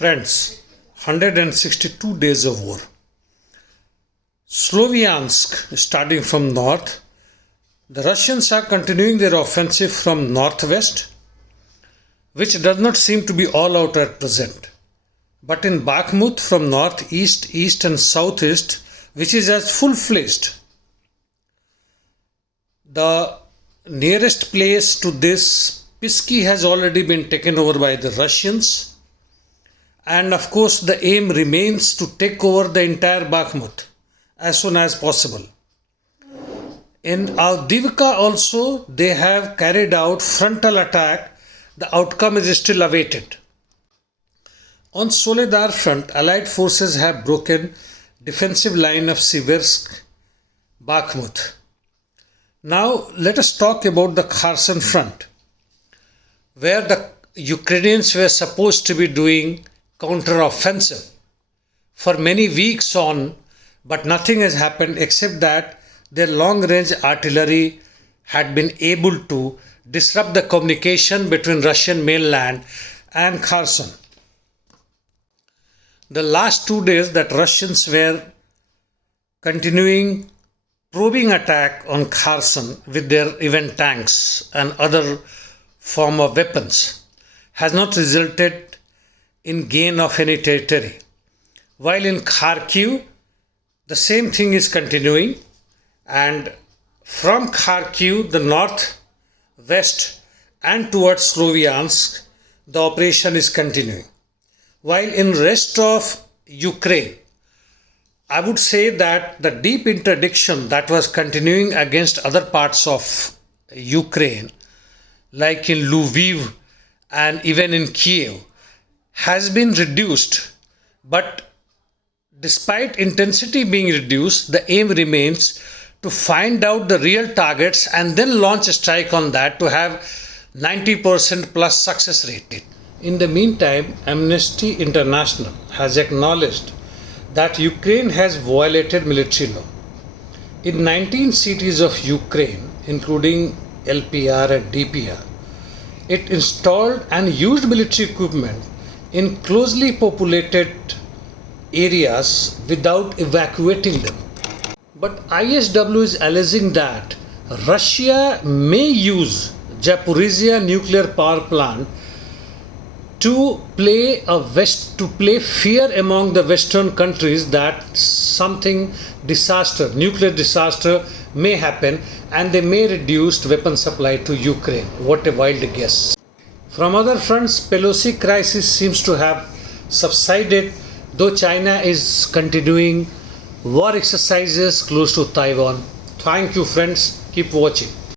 Friends, 162 days of war. Slovyansk, starting from north, the Russians are continuing their offensive from northwest, which does not seem to be all out at present. But in Bakhmut from northeast, east and southeast, which is as full-fledged. The nearest place to this, Peski, has already been taken over by the Russians. And of course, the aim remains to take over the entire Bakhmut as soon as possible. In Avdiivka also, they have carried out frontal attack. The outcome is still awaited. On Soledar front, Allied forces have broken defensive line of Siversk, Bakhmut. Now let us talk about the Kherson front, where the Ukrainians were supposed to be doing counter-offensive for many weeks on, but nothing has happened except that their long-range artillery had been able to disrupt the communication between Russian mainland and Kherson. The last 2 days that Russians were continuing probing attack on Kherson with their even tanks and other form of weapons has not resulted in gain of any territory. While in Kharkiv, the same thing is continuing, and from Kharkiv, the north, west and towards Slovyansk, the operation is continuing. While in rest of Ukraine, I would say that the deep interdiction that was continuing against other parts of Ukraine, like in Lviv and even in Kiev, has been reduced, but despite intensity being reduced, the aim remains to find out the real targets and then launch a strike on that to have 90% plus success rate. In the meantime, Amnesty International has acknowledged that Ukraine has violated military law. In 19 cities of Ukraine, including LPR and DPR, it installed and used military equipment in closely populated areas without evacuating them. But ISW is alleging that Russia may use Zaporizhzhia nuclear power plant to play fear among the Western countries that something nuclear disaster may happen, and they may reduce weapon supply to Ukraine. What a wild guess. From other fronts, Pelosi crisis seems to have subsided, though China is continuing war exercises close to Taiwan. Thank you, friends. Keep watching.